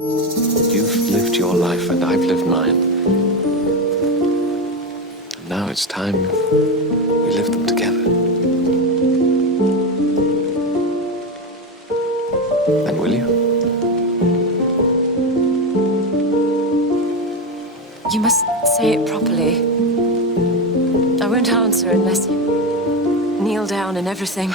You've lived your life and I've lived mine. And now it's time we live them together. Then will you? You must say it properly. I won't answer unless you kneel down and everything.